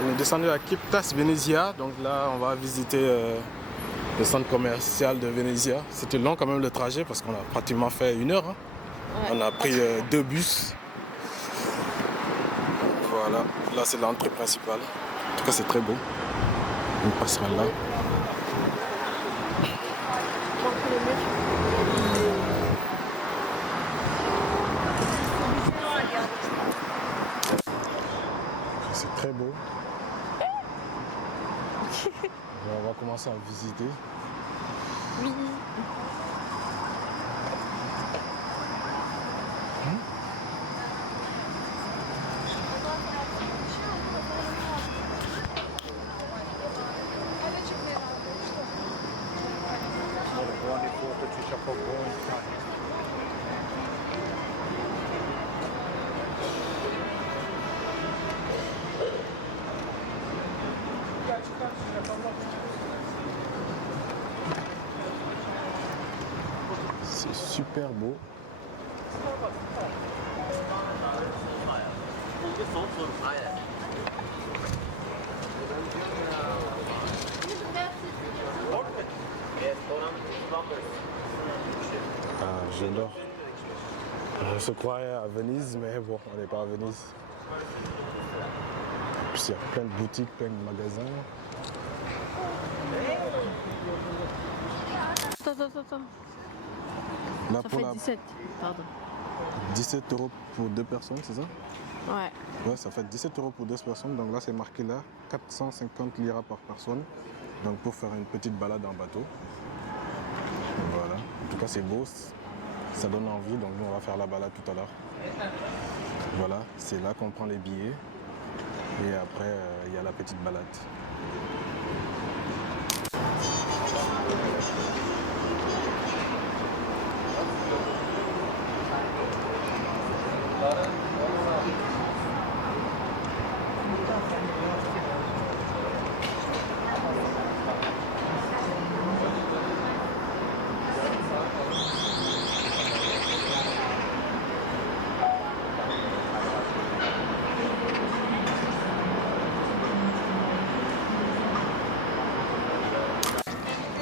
On est descendu à Cryptas Venezia, donc là on va visiter le centre commercial de Venezia. C'était long quand même le trajet parce qu'on a pratiquement fait 1 heure. Hein. Ouais. On a pris 2 bus. Voilà, là c'est l'entrée principale. En tout cas c'est très beau. On passera là. C'est très beau. On va commencer à visiter. Oui. C'est super beau. Ah, j'adore. On se croirait à Venise, mais bon, on n'est pas à Venise. Puis il y a plein de boutiques, plein de magasins. Attends. Là, Ça pour fait 17, pardon. 17 € pour 2 personnes, c'est ça? Ouais. Ouais, ça fait 17 € pour 2 personnes. Donc là, c'est marqué là, 450 liras par personne. Donc pour faire une petite balade en bateau. Voilà. En tout cas, c'est beau. Ça donne envie. Donc nous, on va faire la balade tout à l'heure. Voilà, c'est là qu'on prend les billets. Et après, il y a la petite balade.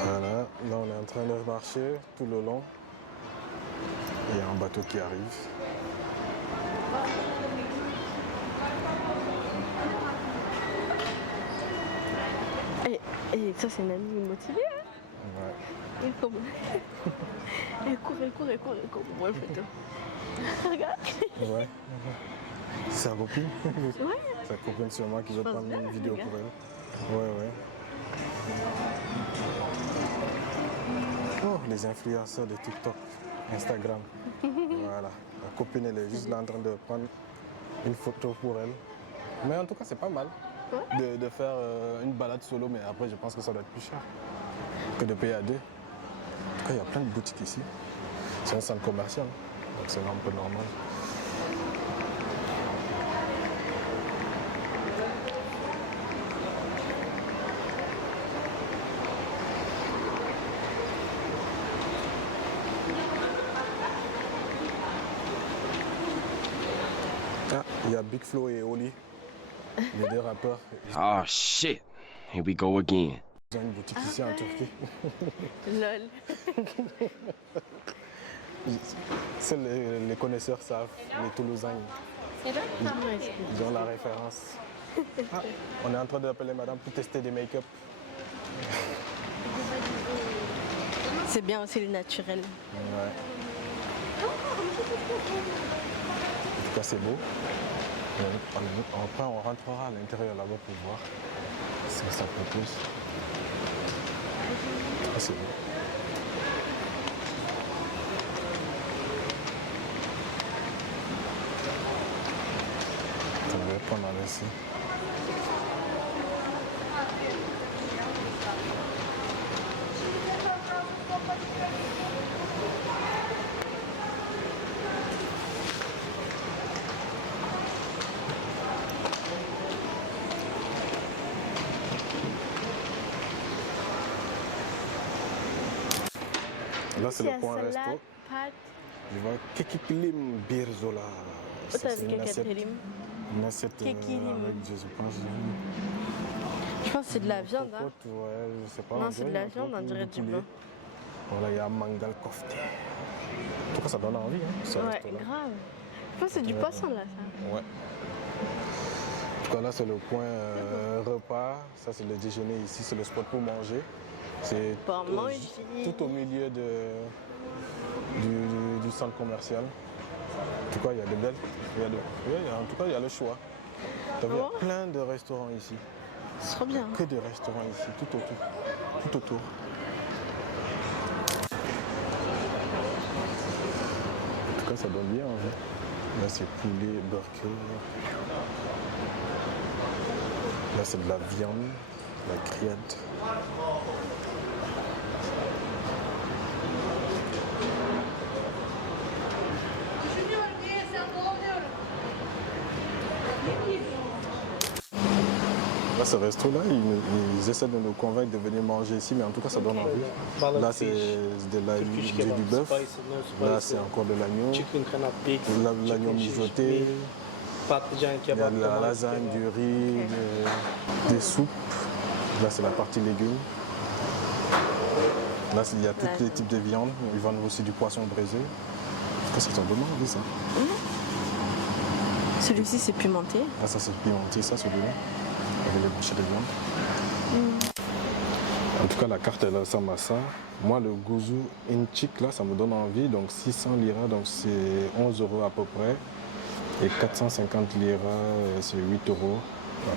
Voilà, là on est en train de marcher tout le long. Il y a un bateau qui arrive. Et ça c'est une amie motivée, hein? Ouais. Elle court. Moi je fais tout. Regarde. Ouais. C'est sa copine? Ouais. Sa copine sûrement qui veut prendre une vidéo regarde. pour elle. Ouais. Oh, les influenceurs de TikTok, Instagram. Voilà. La copine, elle est juste là en train de prendre une photo pour elle. Mais en tout cas, c'est pas mal de faire une balade solo, mais après, je pense que ça doit être plus cher que de payer à 2. En tout cas, il y a plein de boutiques ici. C'est un centre commercial, donc c'est un peu normal. Ah, il y a Big Flo et Oli, les 2 rappeurs. Oh shit, here we go again. Ils ont une boutique ici en Turquie. Lol. C'est les connaisseurs savent, les Toulousains. Ils ont la référence. Ah, on est en train d'appeler madame pour tester des make-up. C'est bien aussi le naturel. Ouais. En tout cas, c'est beau. Après, on rentrera à l'intérieur là-bas pour voir ce que ça propose. Ah, c'est beau. On va prendre ici. Là, c'est le point resto. Pâte. Je vois Kekiklim Birzola. Ça, c'est une assiette. Une assiette Kekirim. avec, je pense, Je pense que c'est de la viande. Hein. cocotte, ouais, je sais pas. Non, c'est de la viande, on dirait du blanc. Voilà, il y a mangal kofte. En tout cas, ça donne envie, hein, ce Ouais, resto-là. grave. Je pense que c'est du poisson là, ça. Ouais. En tout cas, là, c'est le point repas. Ça, c'est le déjeuner. Ici, c'est le spot pour manger. C'est Pour manger. tout au milieu du centre commercial. En tout cas, il y a de belles. En tout cas, il y a le choix. Il y a plein de restaurants ici. C'est trop bien. Que de restaurants ici, tout autour. Tout autour. En tout cas, ça donne bien envie. Là, c'est poulet, burger. Là, c'est de la viande, la grillade. Là, ce resto-là, ils essaient de nous convaincre de venir manger ici, mais en tout cas, ça donne envie. Là, c'est du bœuf. Là, c'est encore de l'agneau. L'agneau mijoté. Il y a de la lasagne, du riz, des soupes. Là, c'est la partie légumes. Là, il y a tous les types de viande. Ils vendent aussi du poisson braisé. Qu'est-ce que ça donne envie, ça? Celui-ci, c'est pimenté. Ah, ça, c'est pimenté, ça, celui-là. Avec les bouchées de viande. En tout cas, la carte, elle ressemble à ça. Moi, le gouzou inchik, là, ça me donne envie. Donc, 600 liras, donc c'est 11 € à peu près. Et 450 liras, c'est 8 € à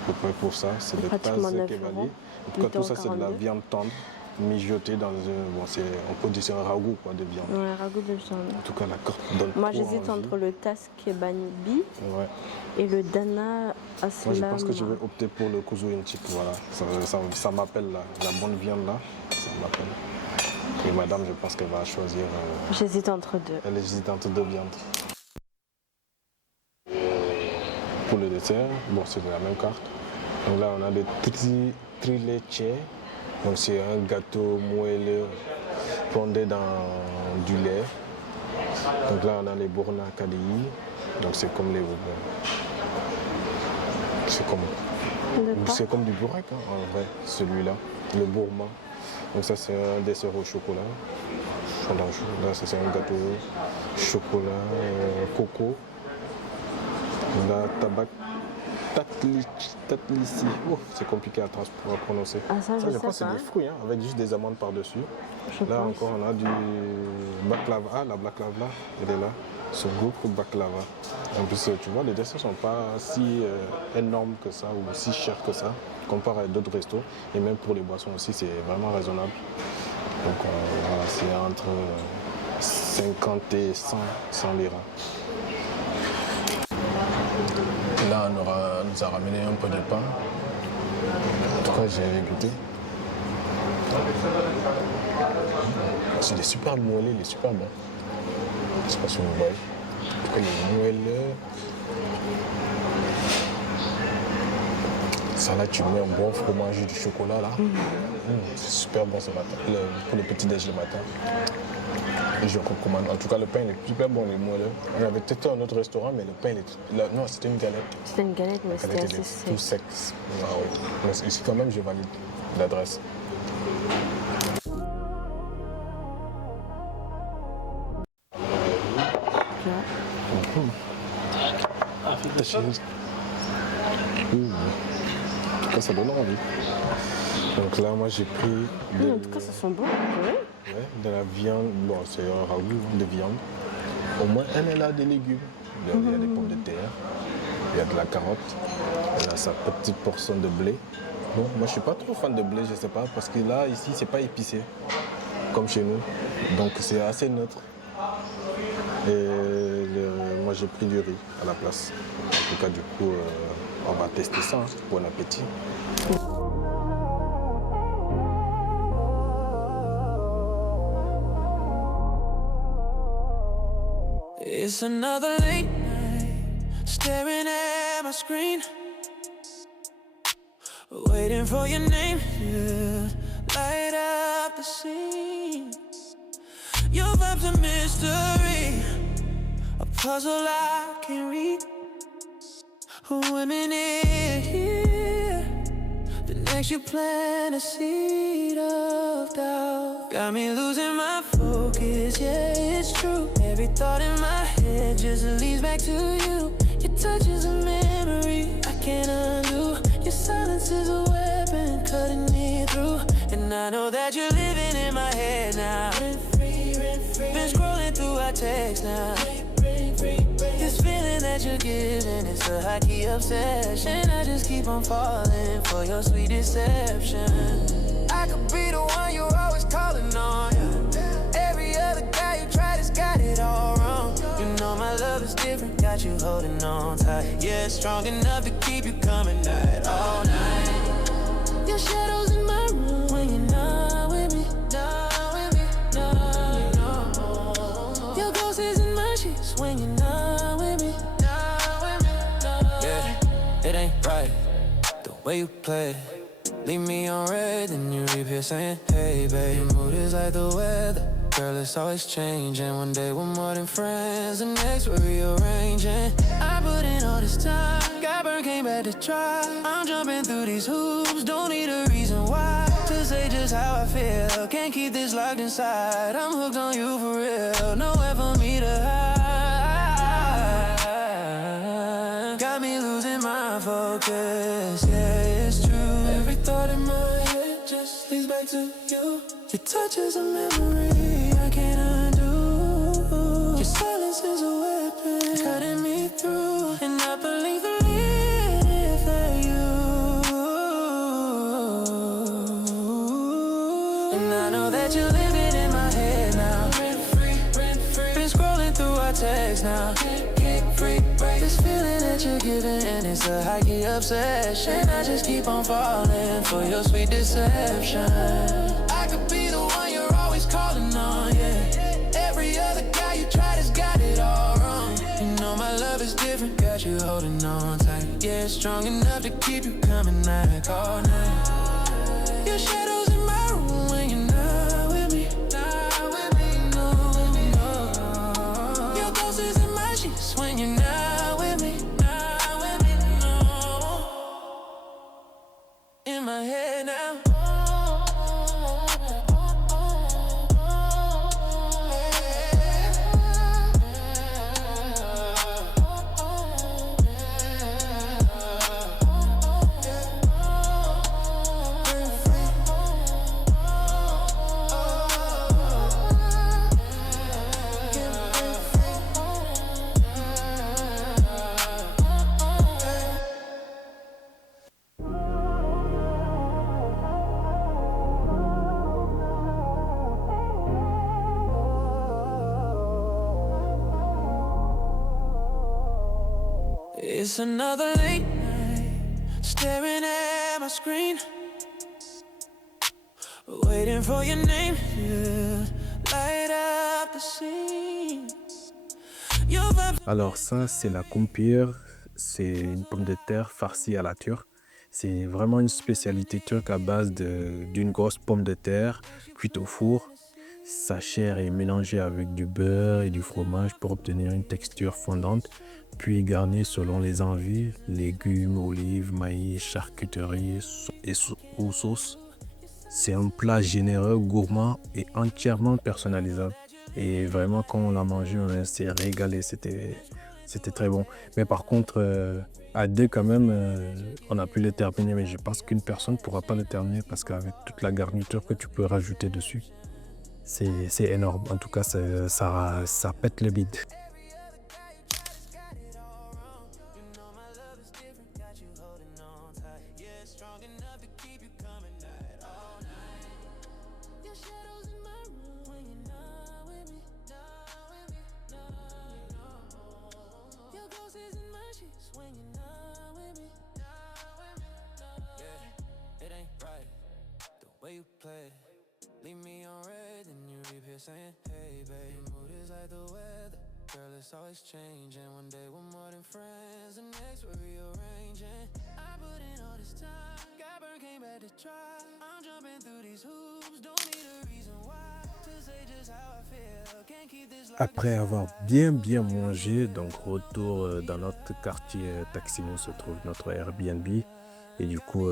peu près pour ça. C'est le taz kebali. En tout cas, tout ça, c'est de la viande tendre, mijotée dans un... Bon, on peut dire c'est un ragoût, quoi, de viande. Ouais, ragoût de viande. En tout cas, la carte donne Moi, j'hésite entre le tas kebali et le dana aslam. Moi, je pense que je vais opter pour le gouzou inchik, voilà. Ça m'appelle, la bonne viande, là. Ça m'appelle. Et madame, je pense qu'elle va choisir... J'hésite entre deux. Elle hésite entre deux viandes. Pour le dessert, bon, c'est de la même carte. Donc là, on a le trileche. Donc c'est un gâteau moelleux fondé dans du lait. Donc là, on a les bourna kadei. Donc c'est comme les... C'est comme du burek, hein, en vrai, celui-là. Le bourma. Donc ça, c'est un dessert au chocolat. Là, c'est un gâteau chocolat, coco. La tabac tatlissi. Oh, c'est compliqué à prononcer. Ah, ça, je pense que c'est des fruits, hein, avec juste des amandes par-dessus. Là encore, on a du baklava. Ah, la baklava, là, elle est là. Ce goût pour baklava. En plus, tu vois, les desserts ne sont pas si énormes que ça ou si chers que ça, comparé à d'autres restos. Et même pour les boissons aussi, c'est vraiment raisonnable. Donc voilà, c'est entre 50 et 100 liras. Là, on nous a ramené un peu de pain. En tout cas, j'ai goûté. C'est des super moelleux, il est super bon. Je ne sais pas si vous voyez. En tout cas, il est moelleux. Ça, là, tu mets un bon fromage et du chocolat, là. C'est super bon ce matin, pour le petit-déj le matin. Et je recommande. En tout cas, le pain il est super bon, il est moelleux. On avait peut-être un autre restaurant, mais le pain, non, c'était une galette. C'était une galette, mais c'était assez tout sec. Mais ici, quand même, je valide l'adresse. En tout cas, ça donne envie. Donc là, moi, j'ai pris... En tout cas, ça sent bon. Ouais, de la viande. Bon, c'est un ragoût de viande. Au moins, elle est là des légumes. Il y a des pommes de terre, il y a de la carotte, elle a sa petite portion de blé. Bon, moi, je suis pas trop fan de blé, je sais pas, parce que là, ici, c'est pas épicé, comme chez nous. Donc, c'est assez neutre. Et moi, j'ai pris du riz à la place. En tout cas, du coup, on va tester ça. Hein. Bon appétit. It's another late night, staring at my screen, waiting for your name to light up the scene. Your vibe's a mystery, a puzzle I can't read. When it here, the next you plant a seed of doubt. Got me losing my focus, yeah, it's true. Every thought in my head just leads back to you. Your touch is a memory I can't undo. Your silence is a weapon cutting me through. And I know that you're living in my head now. Been scrolling through our texts now. This feeling that you're giving, it's a high-key obsession. I just keep on falling for your sweet deception. I could be the one you're always calling on. Every other guy you tried has got it all wrong. You know my love is different, got you holding on tight. Yeah, it's strong enough to keep you coming night all night. Your shadows in my room when you're not with me. Not with me, no. Your ghost is in my sheets when you're not with me. Not with me, no. Yeah, it ain't right the way you play. Leave me on red, then you reappear saying, hey babe. Your mood is like the weather, girl, it's always changing. One day we're more than friends, the next we're rearranging. I put in all this time, got burned, came back to try. I'm jumping through these hoops, don't need a reason why. To say just how I feel, can't keep this locked inside. I'm hooked on you for real, nowhere for me to hide. Got me losing my focus, yeah, it's true. Every thought in my head just leads back to you. Your touch is a memory I can't undo. Your silence is a weapon cutting me through. And I believe the if that you. And I know that you're living in my head now. Rent free. Been scrolling through our texts now. Can't free. This feeling that you're giving, and it's a high-key obsession. I just keep on falling for your sweet deception. I could be the one you're always calling on, yeah. Every other guy you tried has got it all wrong. You know my love is different, got you holding on tight. Yeah, it's strong enough to keep you coming back all night. Your shadows in my room when you're not with me. Not with me, no. Your ghost is in my sheets when you're not with me. Not with me, no. In my head now. It's another late night, staring at my screen, waiting for your name to light up the scene. Alors ça, c'est la kumpir. C'est une pomme de terre farcie à la turque. C'est vraiment une spécialité turque à base d'une grosse pomme de terre cuite au four. Sa chair est mélangée avec du beurre et du fromage pour obtenir une texture fondante, puis garnie selon les envies, légumes, olives, maïs, charcuterie ou sauce. C'est un plat généreux, gourmand et entièrement personnalisable. Et vraiment, quand on l'a mangé, on s'est régalé, c'était très bon. Mais par contre, à deux quand même, on a pu le terminer, mais je pense qu'une personne ne pourra pas le terminer parce qu'avec toute la garniture que tu peux rajouter dessus, c'est énorme. En tout cas, ça pète le bide. Leave me on red, then you reappear saying, hey babe. Your mood is like the weather, girl, it's always changing. One day we're more than friends, the next we're rearranging. I put in all this time, got burned, came back to try. I'm jumping through these hoops, don't need a reason why. To Après avoir bien mangé, donc retour dans notre quartier Taksim où se trouve notre Airbnb. Et du coup,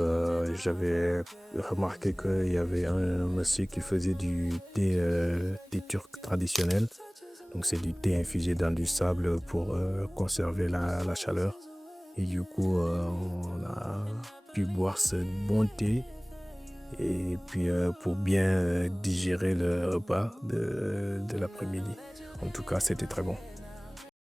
j'avais remarqué qu'il y avait un monsieur qui faisait du thé turc traditionnel. Donc c'est du thé infusé dans du sable pour conserver la chaleur. Et du coup, on a pu boire ce bon thé. Et puis pour bien digérer le repas de l'après-midi. En tout cas, c'était très bon.